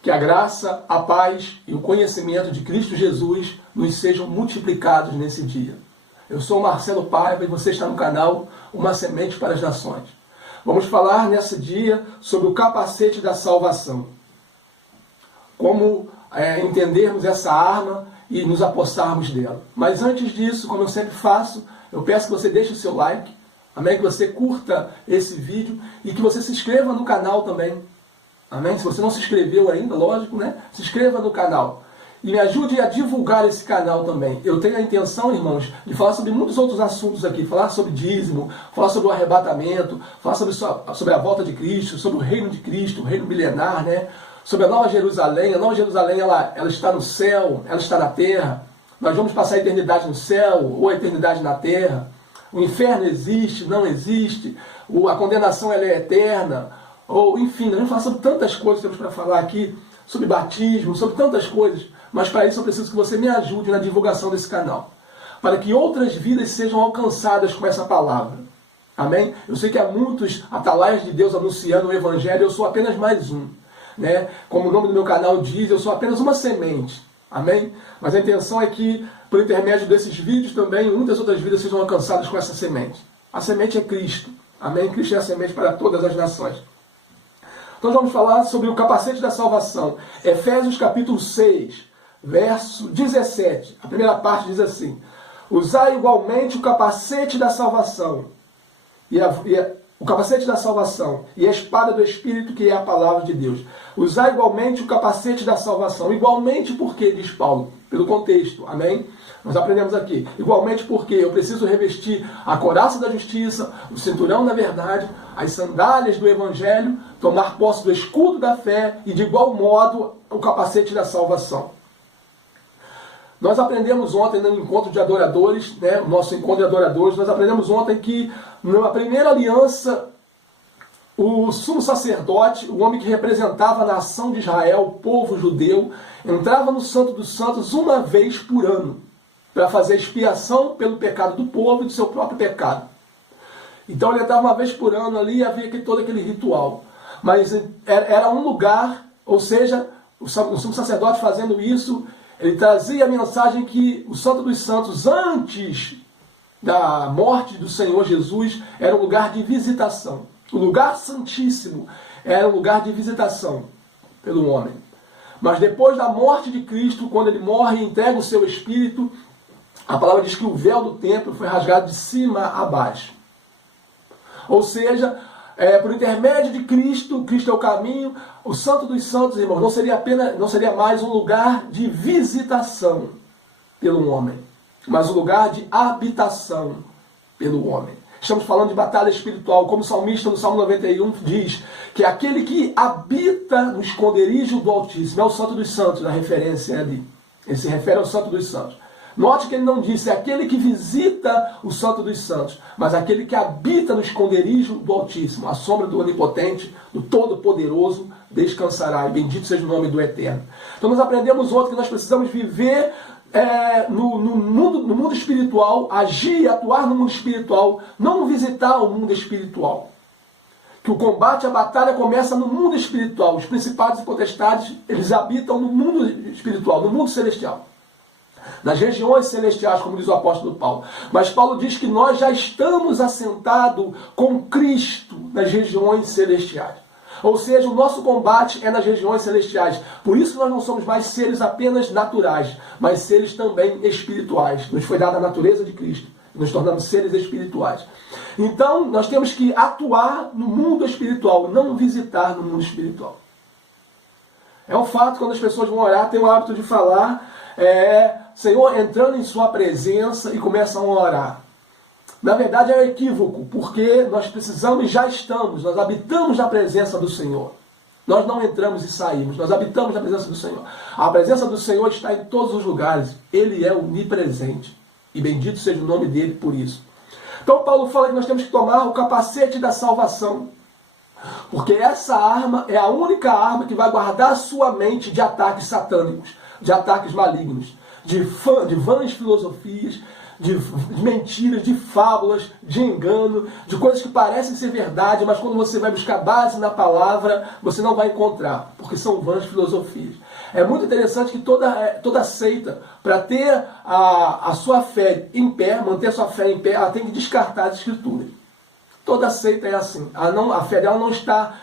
Que a graça, a paz e o conhecimento de Cristo Jesus nos sejam multiplicados nesse dia. Eu sou Marcelo Paiva e você está no canal Uma Semente para as Nações. Vamos falar nesse dia sobre o capacete da salvação. Como entendermos essa arma e nos apossarmos dela. Mas antes disso, como eu sempre faço, eu peço que você deixe o seu like, amém? Que você curta esse vídeo e que você se inscreva no canal também. Amém? Se você não se inscreveu ainda, lógico, né? Se inscreva no canal. E me ajude a divulgar esse canal também. Eu tenho a intenção, irmãos, de falar sobre muitos outros assuntos aqui. Falar sobre dízimo, falar sobre o arrebatamento, falar sobre a volta de Cristo, sobre o reino de Cristo, o reino milenar, né? Sobre a Nova Jerusalém. A Nova Jerusalém, ela está no céu, ela está na terra. Nós vamos passar a eternidade no céu ou a eternidade na terra. O inferno existe, não existe. A condenação ela é eterna. Ou, enfim, nós vamos falar sobre tantas coisas que temos para falar aqui, sobre batismo, sobre tantas coisas, mas para isso eu preciso que você me ajude na divulgação desse canal, para que outras vidas sejam alcançadas com essa palavra. Amém? Eu sei que há muitos atalaias de Deus anunciando o Evangelho, eu sou apenas mais um. Né? Como o nome do meu canal diz, eu sou apenas uma semente. Amém? Mas a intenção é que, por intermédio desses vídeos também, muitas outras vidas sejam alcançadas com essa semente. A semente é Cristo. Amém? Cristo é a semente para todas as nações. Então vamos falar sobre o capacete da salvação. Efésios capítulo 6, verso 17. A primeira parte diz assim: usai igualmente o capacete da salvação. O capacete da salvação e a espada do Espírito, que é a palavra de Deus. Usar igualmente o capacete da salvação. Igualmente porque, diz Paulo, pelo contexto, amém? Nós aprendemos aqui. Igualmente porque eu preciso revestir a couraça da justiça, o cinturão da verdade, as sandálias do Evangelho, tomar posse do escudo da fé e, de igual modo, o capacete da salvação. Nós aprendemos ontem no encontro de adoradores, né, o nosso encontro de adoradores, nós aprendemos ontem que na primeira aliança, o sumo sacerdote, o homem que representava a nação de Israel, o povo judeu, entrava no Santo dos Santos uma vez por ano, para fazer expiação pelo pecado do povo e do seu próprio pecado. Então ele entrava uma vez por ano ali e havia todo aquele ritual. Mas era um lugar, ou seja, o sumo sacerdote fazendo isso, ele trazia a mensagem que o Santo dos Santos, antes da morte do Senhor Jesus, era um lugar de visitação. O lugar santíssimo era um lugar de visitação pelo homem. Mas depois da morte de Cristo, quando ele morre e entrega o seu espírito, a palavra diz que o véu do templo foi rasgado de cima a baixo. Ou seja, por intermédio de Cristo, Cristo é o caminho, o Santo dos Santos, irmãos, não seria mais um lugar de visitação pelo homem, mas um lugar de habitação pelo homem. Estamos falando de batalha espiritual, como o salmista no Salmo 91 diz, que aquele que habita no esconderijo do Altíssimo é o Santo dos Santos, a referência ali. Ele se refere ao Santo dos Santos. Note que ele não disse aquele que visita o Santo dos Santos, mas aquele que habita no esconderijo do Altíssimo, a sombra do Onipotente, do Todo-Poderoso, descansará, e bendito seja o nome do Eterno. Então nós aprendemos ontem que nós precisamos viver no mundo espiritual, agir e atuar no mundo espiritual, não visitar o mundo espiritual. Que o combate, a batalha começa no mundo espiritual. Os principados e potestades, eles habitam no mundo espiritual, no mundo celestial. Nas regiões celestiais, como diz o apóstolo Paulo. Mas Paulo diz que nós já estamos assentados com Cristo nas regiões celestiais. Ou seja, o nosso combate é nas regiões celestiais. Por isso nós não somos mais seres apenas naturais, mas seres também espirituais. Nos foi dada a natureza de Cristo. Nos tornamos seres espirituais. Então, nós temos que atuar no mundo espiritual, não visitar no mundo espiritual. É um fato, quando as pessoas vão orar, tem o hábito de falar, Senhor, entrando em sua presença e começam a orar. Na verdade é um equívoco, porque nós precisamos e já estamos, nós habitamos na presença do Senhor. Nós não entramos e saímos, nós habitamos na presença do Senhor. A presença do Senhor está em todos os lugares, Ele é onipresente. E bendito seja o nome dEle por isso. Então Paulo fala que nós temos que tomar o capacete da salvação. Porque essa arma é a única arma que vai guardar a sua mente de ataques satânicos, de ataques malignos, de vãs filosofias, de mentiras, de fábulas, de engano, de coisas que parecem ser verdade, mas quando você vai buscar base na palavra, você não vai encontrar, porque são vãs filosofias. É muito interessante que toda seita, para ter a sua fé em pé, manter a sua fé em pé, ela tem que descartar as escrituras. Toda seita é assim. A fé dela não está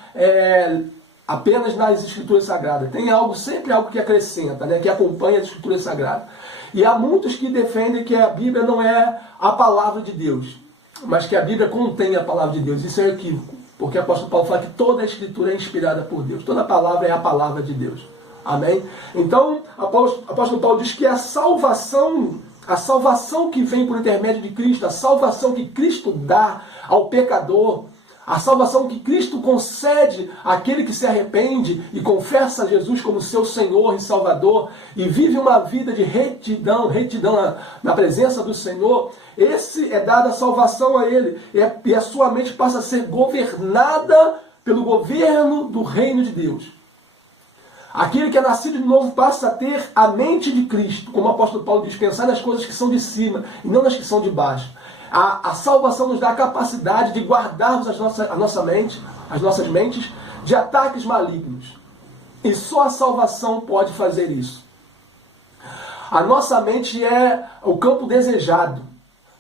apenas nas escrituras sagradas. Tem sempre algo que acrescenta, né, que acompanha as escrituras sagradas. E há muitos que defendem que a Bíblia não é a palavra de Deus, mas que a Bíblia contém a palavra de Deus. Isso é um equívoco, porque o apóstolo Paulo fala que toda a escritura é inspirada por Deus. Toda palavra é a palavra de Deus. Amém? Então, o apóstolo Paulo diz que a salvação que vem por intermédio de Cristo, a salvação que Cristo dá ao pecador, a salvação que Cristo concede àquele que se arrepende e confessa Jesus como seu Senhor e Salvador e vive uma vida de retidão na presença do Senhor, esse é dada a salvação a ele e a sua mente passa a ser governada pelo governo do reino de Deus. Aquele que é nascido de novo passa a ter a mente de Cristo, como o apóstolo Paulo diz, pensar nas coisas que são de cima e não nas que são de baixo. A salvação nos dá a capacidade de guardarmos as nossas mentes de ataques malignos. E só a salvação pode fazer isso. A nossa mente é o campo desejado.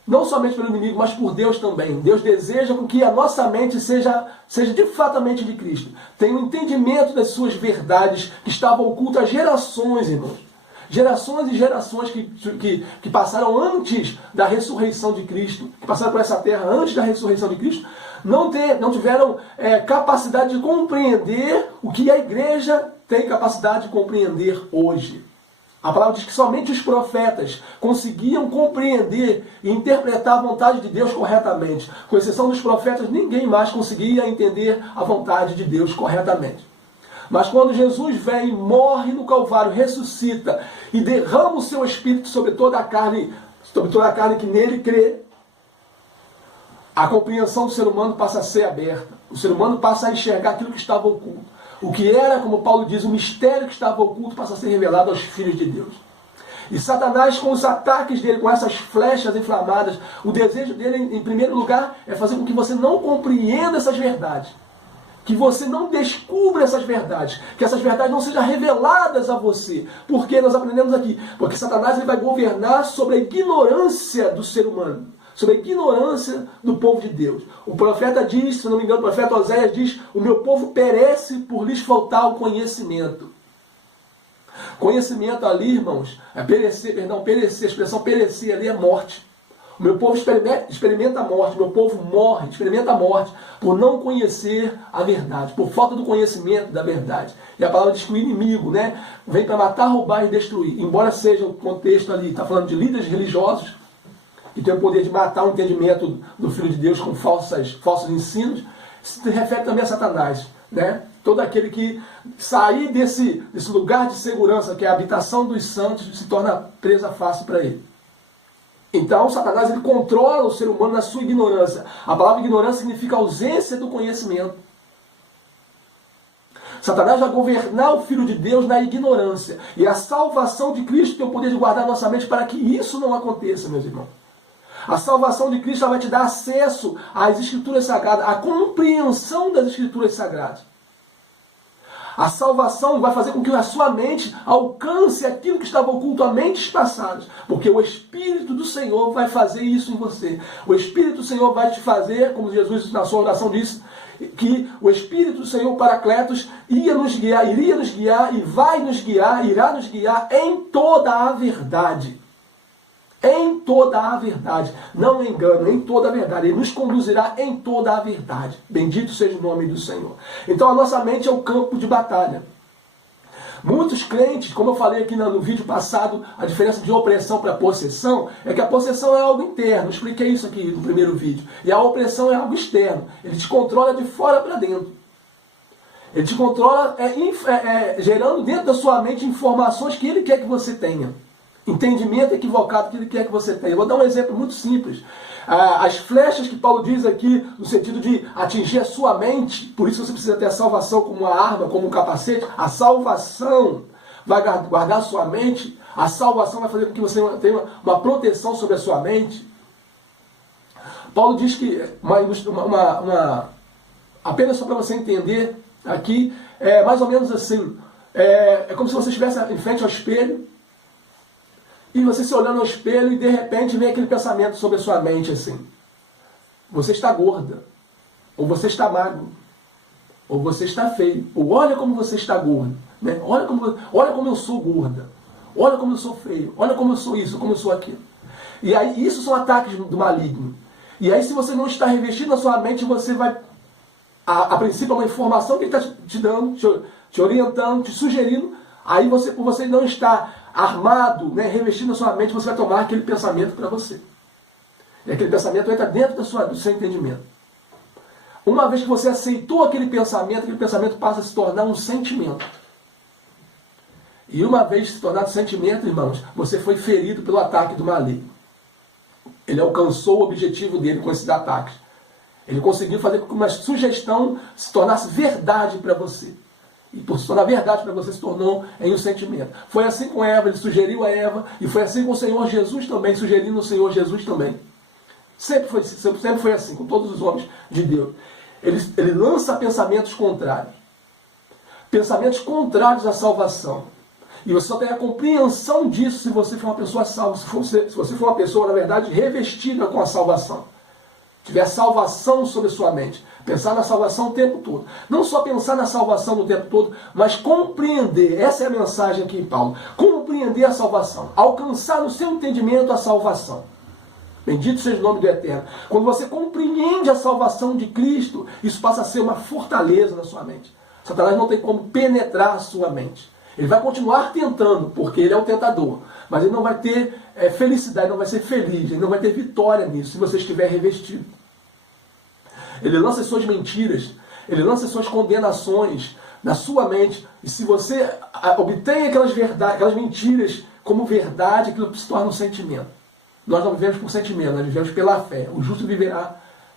Não somente pelo inimigo, mas por Deus também. Deus deseja com que a nossa mente seja de fato a mente de Cristo. Tenha um entendimento das suas verdades que estavam ocultas há gerações, irmãos. Gerações e gerações que passaram antes da ressurreição de Cristo, que passaram por essa terra antes da ressurreição de Cristo, não tiveram capacidade de compreender o que a igreja tem capacidade de compreender hoje. A palavra diz que somente os profetas conseguiam compreender e interpretar a vontade de Deus corretamente. Com exceção dos profetas, ninguém mais conseguia entender a vontade de Deus corretamente. Mas quando Jesus vem, morre no Calvário, ressuscita e derrama o seu Espírito sobre toda a carne que nele crê, a compreensão do ser humano passa a ser aberta. O ser humano passa a enxergar aquilo que estava oculto. O que era, como Paulo diz, o mistério que estava oculto passa a ser revelado aos filhos de Deus. E Satanás, com os ataques dele, com essas flechas inflamadas, o desejo dele, em primeiro lugar, é fazer com que você não compreenda essas verdades. Que você não descubra essas verdades, que essas verdades não sejam reveladas a você. Porque nós aprendemos aqui, porque Satanás ele vai governar sobre a ignorância do ser humano, sobre a ignorância do povo de Deus. O profeta diz, se não me engano, o profeta Oséias diz, o meu povo perece por lhes faltar o conhecimento. Conhecimento ali, irmãos, perecer, a expressão perecer ali é morte. O meu povo experimenta a morte, o meu povo morre, experimenta a morte por não conhecer a verdade, por falta do conhecimento da verdade. E a palavra diz que o inimigo, né, vem para matar, roubar e destruir. Embora seja o contexto ali, está falando de líderes religiosos, que tem o poder de matar o entendimento do Filho de Deus com falsos ensinos, se refere também a Satanás, né? Todo aquele que sair desse lugar de segurança, que é a habitação dos santos, se torna presa fácil para ele. Então, Satanás ele controla o ser humano na sua ignorância. A palavra ignorância significa ausência do conhecimento. Satanás vai governar o Filho de Deus na ignorância. E a salvação de Cristo tem o poder de guardar nossa mente para que isso não aconteça, meus irmãos. A salvação de Cristo vai te dar acesso às Escrituras Sagradas, à compreensão das Escrituras Sagradas. A salvação vai fazer com que a sua mente alcance aquilo que estava oculto a mentes passadas. Porque o Espírito do Senhor vai fazer isso em você. O Espírito do Senhor vai te fazer, como Jesus na sua oração disse, que o Espírito do Senhor, Paracletos, iria nos guiar e irá nos guiar em toda a verdade. Em toda a verdade. Não engano, em toda a verdade. Ele nos conduzirá em toda a verdade. Bendito seja o nome do Senhor. Então a nossa mente é o campo de batalha. Muitos crentes, como eu falei aqui no vídeo passado, a diferença de opressão para possessão é que a possessão é algo interno. Eu expliquei isso aqui no primeiro vídeo. E a opressão é algo externo. Ele te controla de fora para dentro. Ele te controla gerando dentro da sua mente informações que ele quer que você tenha. Entendimento equivocado que ele quer que você tenha. Eu vou dar um exemplo muito simples. As flechas que Paulo diz aqui, no sentido de atingir a sua mente, por isso você precisa ter a salvação como uma arma, como um capacete. A salvação vai guardar a sua mente. A salvação vai fazer com que você tenha uma proteção sobre a sua mente. Paulo diz que, apenas só para você entender aqui, é mais ou menos assim, é como se você estivesse em frente ao espelho, e você se olhando ao espelho e de repente vem aquele pensamento sobre a sua mente assim: você está gorda, ou você está magro, ou você está feio, ou olha como você está gordo, né? Olha como eu sou gorda, olha como eu sou feio, olha como eu sou isso, como eu sou aquilo. E aí isso são ataques do maligno. E aí se você não está revestido na sua mente, você vai, a princípio é uma informação que ele está te dando, te orientando, te sugerindo. Aí você, por você não estar armado, né, revestido na sua mente, você vai tomar aquele pensamento para você. E aquele pensamento entra dentro do seu entendimento. Uma vez que você aceitou aquele pensamento passa a se tornar um sentimento. E uma vez se tornado sentimento, irmãos, você foi ferido pelo ataque do maligno. Ele alcançou o objetivo dele com esses ataques. Ele conseguiu fazer com que uma sugestão se tornasse verdade para você. E por se tornar verdade para você, se tornou em um sentimento. Foi assim com Eva, ele sugeriu a Eva, e foi assim com o Senhor Jesus também, sugerindo o Senhor Jesus também. Sempre foi assim, com todos os homens de Deus. Ele lança pensamentos contrários. Pensamentos contrários à salvação. E você só tem a compreensão disso se você for uma pessoa salva, se você for uma pessoa, na verdade, revestida com a salvação. Tiver salvação sobre a sua mente. Pensar na salvação o tempo todo. Não só pensar na salvação o tempo todo, mas compreender. Essa é a mensagem aqui em Paulo. Compreender a salvação. Alcançar no seu entendimento a salvação. Bendito seja o nome do Eterno. Quando você compreende a salvação de Cristo, isso passa a ser uma fortaleza na sua mente. Satanás não tem como penetrar a sua mente. Ele vai continuar tentando, porque ele é um tentador. Mas ele não vai ter felicidade, não vai ser feliz, ele não vai ter vitória nisso, se você estiver revestido. Ele lança as suas mentiras, ele lança as suas condenações na sua mente. E se você obtém aquelas mentiras como verdade, aquilo se torna um sentimento. Nós não vivemos por sentimento, nós vivemos pela fé. O justo viverá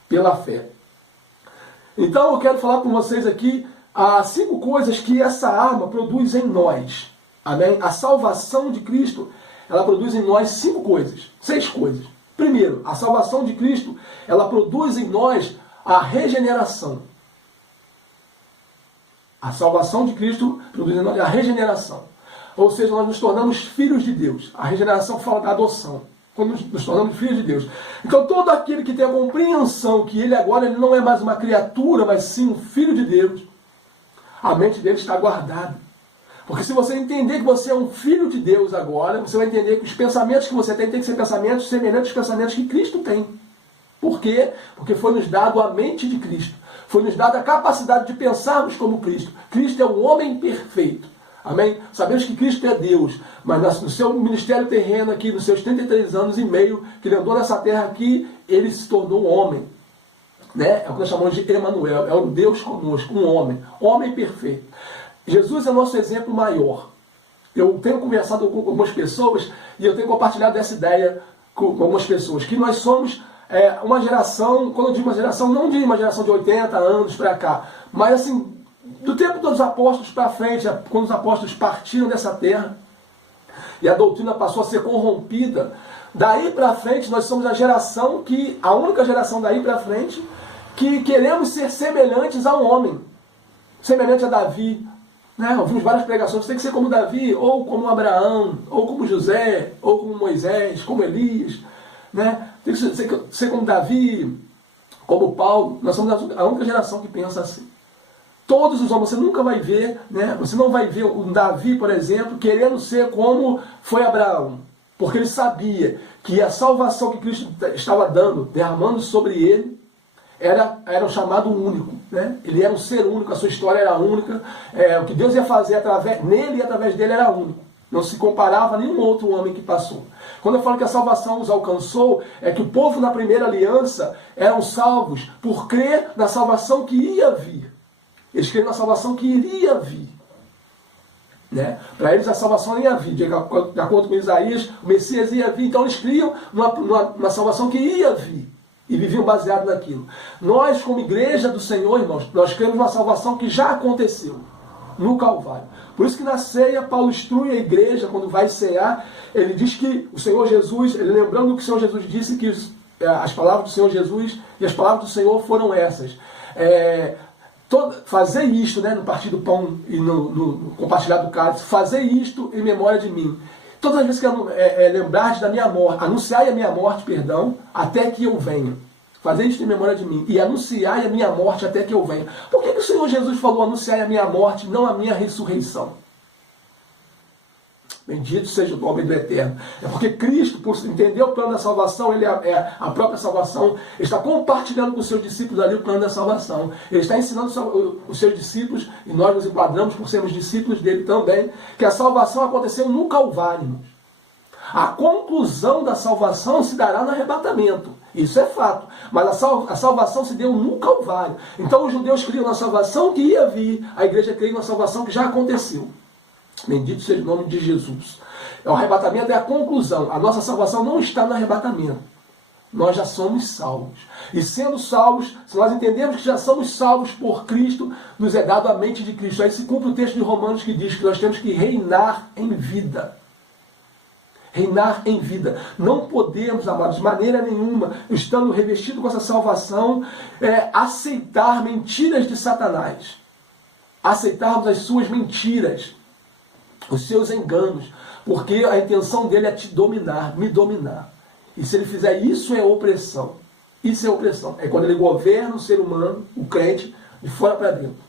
pela fé. Então eu quero falar com vocês aqui 5 coisas que essa arma produz em nós. Amém? A salvação de Cristo, ela produz em nós 5 coisas, 6 coisas. Primeiro, a salvação de Cristo, ela produz em nós a regeneração. A salvação de Cristo produz em nós a regeneração. Ou seja, nós nos tornamos filhos de Deus. A regeneração fala da adoção. Quando nos tornamos filhos de Deus. Então todo aquele que tem a compreensão que ele não é mais uma criatura, mas sim um filho de Deus, a mente dele está guardada. Porque se você entender que você é um filho de Deus agora, você vai entender que os pensamentos que você tem que ser pensamentos semelhantes aos pensamentos que Cristo tem. Por quê? Porque foi nos dado a mente de Cristo. Foi nos dada a capacidade de pensarmos como Cristo. Cristo é um homem perfeito. Amém? Sabemos que Cristo é Deus, mas no seu ministério terreno aqui, nos seus 33 anos e meio, que ele andou nessa terra aqui, ele se tornou homem. Né? É o que nós chamamos de Emanuel, é o Deus conosco, um homem perfeito. Jesus é o nosso exemplo maior. Eu tenho conversado com algumas pessoas e eu tenho compartilhado essa ideia com algumas pessoas, que nós somos uma geração, quando eu digo uma geração, não de uma geração de 80 anos para cá, mas assim, do tempo dos apóstolos para frente, quando os apóstolos partiram dessa terra e a doutrina passou a ser corrompida, daí para frente nós somos a única geração daí para frente que queremos ser semelhantes a um homem, semelhante a Davi. Né? Ouvimos várias pregações, você tem que ser como Davi, ou como Abraão, ou como José, ou como Moisés, como Elias. Né? Tem que ser como Davi, como Paulo. Nós somos a única geração que pensa assim. Todos os homens, você nunca vai ver, né? Você não vai ver o Davi, por exemplo, querendo ser como foi Abraão. Porque ele sabia que a salvação que Cristo estava dando, derramando sobre ele, era um chamado único. Né? Ele era um ser único, a sua história era única. O que Deus ia fazer nele e através dele era único. Não se comparava a nenhum outro homem que passou. Quando eu falo que a salvação os alcançou, é que o povo na primeira aliança eram salvos por crer na salvação que ia vir. Eles creram na salvação que iria vir. Né? Para eles a salvação ia vir. De acordo com Isaías, o Messias ia vir. Então eles criam uma salvação que ia vir. E viviam baseado naquilo. Nós, como igreja do Senhor, irmãos, nós cremos numa salvação que já aconteceu. no Calvário. Por isso que na ceia, Paulo instrui a igreja, quando vai cear, ele diz que o Senhor Jesus, ele lembrando que o Senhor Jesus disse que as palavras do Senhor Jesus e as palavras do Senhor foram essas. Fazer isto, né, no partir do pão e no compartilhar do cálice, fazer isto em memória de mim. Todas as vezes que lembrar da minha morte, anunciai a minha morte, perdão, até que eu venha. Fazer isto em memória de mim. E anunciai a minha morte até que eu venha. Por que o Senhor Jesus falou anunciai a minha morte, não a minha ressurreição? Bendito seja o nome do Eterno. É porque Cristo, por entender o plano da salvação, ele é a própria salvação, ele está compartilhando com os seus discípulos ali o plano da salvação. Ele está ensinando os seus discípulos, e nós nos enquadramos por sermos discípulos dele também, que a salvação aconteceu no Calvário. A conclusão da salvação se dará no arrebatamento. Isso é fato. Mas a salvação se deu no Calvário. Então os judeus criam na salvação que ia vir, a igreja cria na salvação que já aconteceu. Bendito seja o nome de Jesus. O arrebatamento é a conclusão. A nossa salvação não está no arrebatamento. Nós já somos salvos. E sendo salvos, se nós entendemos que já somos salvos por Cristo, nos é dado a mente de Cristo. Aí se cumpre o texto de Romanos que diz que nós temos que reinar em vida. Reinar em vida. Não podemos, amados, de maneira nenhuma, estando revestido com essa salvação, aceitar mentiras de Satanás. Aceitarmos as suas mentiras, os seus enganos, porque a intenção dele é te dominar, me dominar. E se ele fizer isso, é opressão. Isso é opressão. É quando ele governa o ser humano, o crente, de fora para dentro.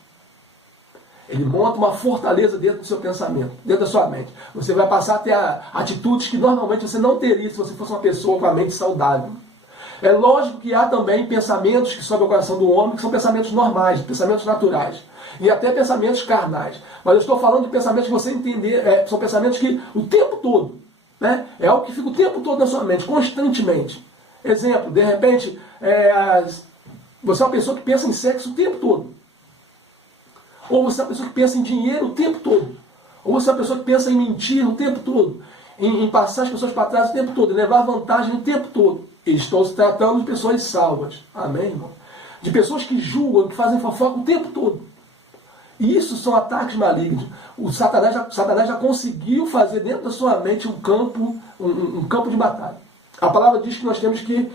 Ele monta uma fortaleza dentro do seu pensamento, dentro da sua mente. Você vai passar a ter atitudes que normalmente você não teria se você fosse uma pessoa com a mente saudável. É lógico que há também pensamentos que sobem ao coração do homem, que são pensamentos normais, pensamentos naturais. E até pensamentos carnais. Mas eu estou falando de pensamentos que você entender, são pensamentos que o tempo todo, né, é algo que fica o tempo todo na sua mente, constantemente. Exemplo, de repente, você é uma pessoa que pensa em sexo o tempo todo. Ou você é uma pessoa que pensa em dinheiro o tempo todo. Ou você é uma pessoa que pensa em mentir o tempo todo. Em passar as pessoas para trás o tempo todo. Em levar vantagem o tempo todo. E estou se tratando de pessoas salvas. Amém, irmão? De pessoas que julgam, que fazem fofoca o tempo todo. E isso são ataques malignos. O Satanás já conseguiu fazer dentro da sua mente um campo de batalha. A palavra diz que nós temos que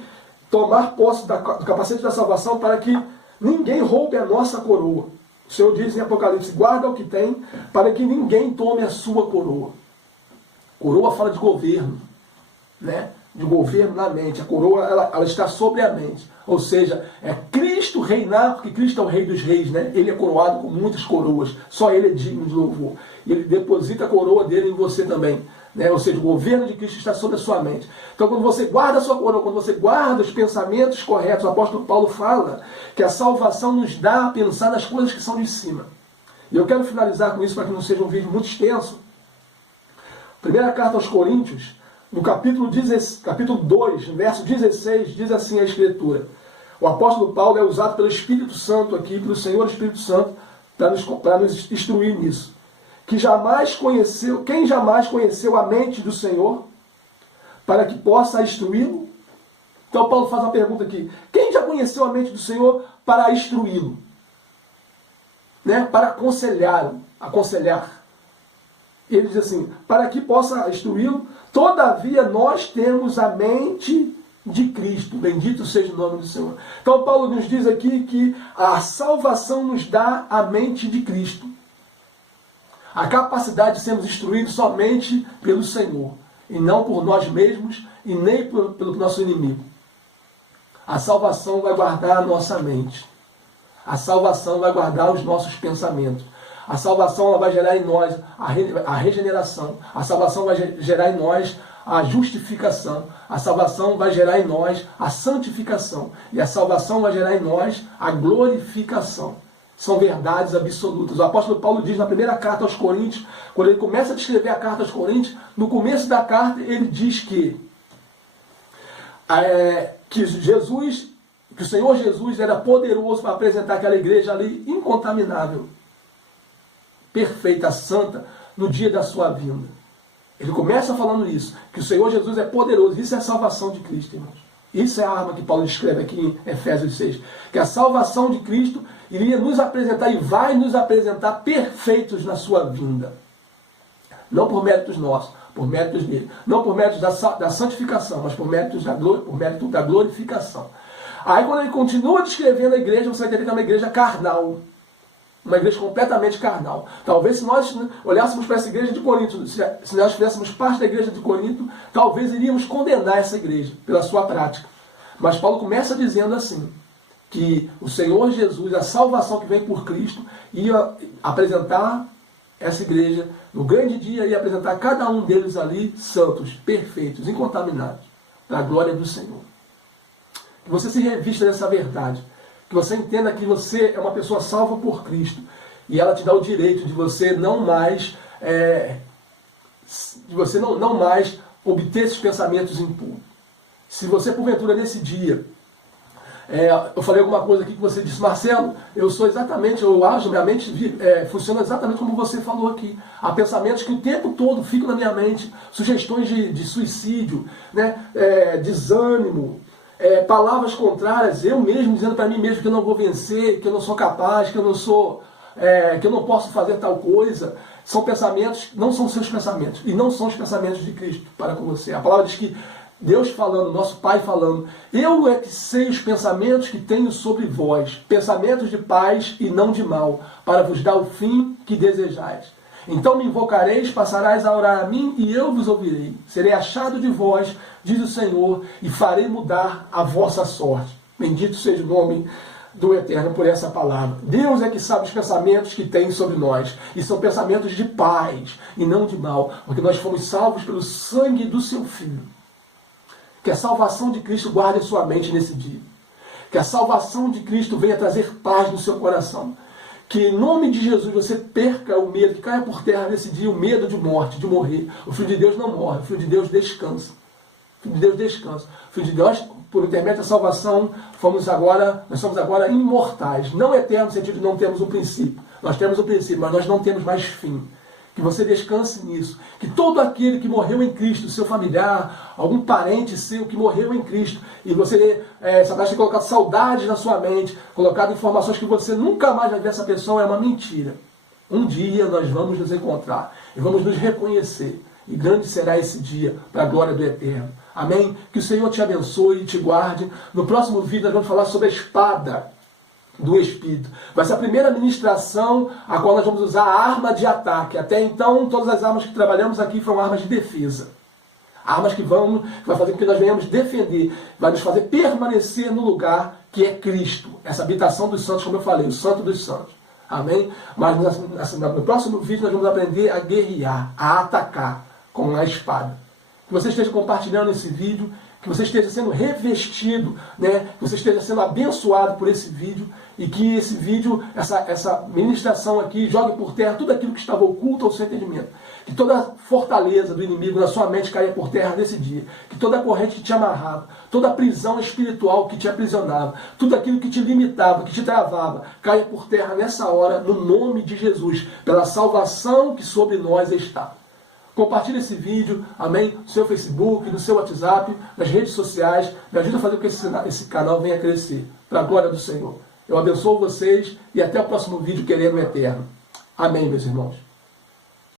tomar posse do capacete da salvação para que ninguém roube a nossa coroa. O Senhor diz em Apocalipse, guarda o que tem, para que ninguém tome a sua coroa. Coroa fala de governo, né? De governo na mente. A coroa ela está sobre a mente. Ou seja, é Cristo reinar, porque Cristo é o Rei dos Reis, né? Ele é coroado com muitas coroas. Só Ele é digno de louvor. E Ele deposita a coroa dele em você também. Né? Ou seja, o governo de Cristo está sobre a sua mente. Então, quando você guarda a sua coroa, quando você guarda os pensamentos corretos, o apóstolo Paulo fala que a salvação nos dá a pensar nas coisas que são de cima. E eu quero finalizar com isso para que não seja um vídeo muito extenso. Primeira carta aos Coríntios, no capítulo 2, verso 16, diz assim a Escritura. O apóstolo Paulo é usado pelo Espírito Santo aqui, pelo Senhor Espírito Santo, para nos instruir nisso. Quem jamais conheceu a mente do Senhor, para que possa instruí-lo? Então Paulo faz uma pergunta aqui. Quem já conheceu a mente do Senhor para instruí-lo? Né? Para aconselhar. Ele diz assim, para que possa instruí-lo, todavia nós temos a mente de Cristo. Bendito seja o nome do Senhor. Então Paulo nos diz aqui que a salvação nos dá a mente de Cristo. A capacidade de sermos instruídos somente pelo Senhor, e não por nós mesmos, e nem pelo nosso inimigo. A salvação vai guardar a nossa mente. A salvação vai guardar os nossos pensamentos. A salvação ela vai gerar em nós a regeneração. A salvação vai gerar em nós a justificação. A salvação vai gerar em nós a santificação. E a salvação vai gerar em nós a glorificação. São verdades absolutas. O apóstolo Paulo diz na primeira carta aos Coríntios, quando ele começa a descrever a carta aos Coríntios, no começo da carta ele diz que o Senhor Jesus era poderoso para apresentar aquela igreja ali incontaminável, perfeita, santa, no dia da sua vinda. Ele começa falando isso, que o Senhor Jesus é poderoso. Isso é a salvação de Cristo, irmãos. Isso é a arma que Paulo escreve aqui em Efésios 6. Que a salvação de Cristo, iria nos apresentar e vai nos apresentar perfeitos na sua vinda. Não por méritos nossos, por méritos dele. Não por méritos da santificação, mas por mérito da glorificação. Aí quando ele continua descrevendo a igreja, você vai entender que é uma igreja carnal. Uma igreja completamente carnal. Talvez se nós olhássemos para essa igreja de Corinto, se nós fizéssemos parte da igreja de Corinto, talvez iríamos condenar essa igreja pela sua prática. Mas Paulo começa dizendo assim, que o Senhor Jesus, a salvação que vem por Cristo, ia apresentar essa igreja, no grande dia, ia apresentar cada um deles ali santos, perfeitos, incontaminados, para a glória do Senhor. Que você se revista dessa verdade. Que você entenda que você é uma pessoa salva por Cristo. E ela te dá o direito de você não mais, obter esses pensamentos impuros. Se você, porventura, nesse dia, eu falei alguma coisa aqui que você disse, Marcelo, eu acho, minha mente funciona exatamente como você falou aqui. Há pensamentos que o tempo todo ficam na minha mente, sugestões de suicídio, né, desânimo, palavras contrárias, eu mesmo dizendo para mim mesmo que eu não vou vencer, que eu não sou capaz, que eu não posso fazer tal coisa. São pensamentos, não são seus pensamentos, e não são os pensamentos de Cristo para com você. A palavra diz que Deus falando, nosso Pai falando, eu é que sei os pensamentos que tenho sobre vós, pensamentos de paz e não de mal, para vos dar o fim que desejais. Então me invocareis, passarás a orar a mim, e eu vos ouvirei. Serei achado de vós, diz o Senhor, e farei mudar a vossa sorte. Bendito seja o nome do Eterno por essa palavra. Deus é que sabe os pensamentos que tem sobre nós, e são pensamentos de paz e não de mal, porque nós fomos salvos pelo sangue do seu Filho. Que a salvação de Cristo guarde a sua mente nesse dia. Que a salvação de Cristo venha trazer paz no seu coração. Que em nome de Jesus você perca o medo, que caia por terra nesse dia o medo de morte, de morrer. O Filho de Deus não morre, o Filho de Deus descansa. O Filho de Deus descansa. O Filho de Deus, por intermédio da salvação, nós somos agora imortais. Não eternos no sentido de não temos um princípio. Nós temos um princípio, mas nós não temos mais fim. Que você descanse nisso. Que todo aquele que morreu em Cristo, seu familiar, algum parente seu que morreu em Cristo, e você sabe, ter colocado saudades na sua mente, colocado informações que você nunca mais vai ver essa pessoa, é uma mentira. Um dia nós vamos nos encontrar e vamos nos reconhecer. E grande será esse dia para a glória do Eterno. Amém? Que o Senhor te abençoe e te guarde. No próximo vídeo nós vamos falar sobre a espada do Espírito. Vai ser a primeira ministração a qual nós vamos usar a arma de ataque. Até então, todas as armas que trabalhamos aqui foram armas de defesa. Armas que vai fazer com que nós venhamos defender, vai nos fazer permanecer no lugar que é Cristo. Essa habitação dos santos, como eu falei, o santo dos santos. Amém? Mas no próximo vídeo nós vamos aprender a guerrear, a atacar com a espada. Que você esteja compartilhando esse vídeo, que você esteja sendo revestido, né? Que você esteja sendo abençoado por esse vídeo, e que esse vídeo, essa ministração aqui, jogue por terra tudo aquilo que estava oculto ao seu entendimento. Que toda fortaleza do inimigo na sua mente caia por terra nesse dia. Que toda corrente que te amarrava, toda prisão espiritual que te aprisionava, tudo aquilo que te limitava, que te travava, caia por terra nessa hora, no nome de Jesus, pela salvação que sobre nós está. Compartilhe esse vídeo, amém, no seu Facebook, no seu WhatsApp, nas redes sociais. Me ajuda a fazer com que esse canal venha crescer, para a glória do Senhor. Eu abençoo vocês e até o próximo vídeo, querendo o Eterno. Amém, meus irmãos.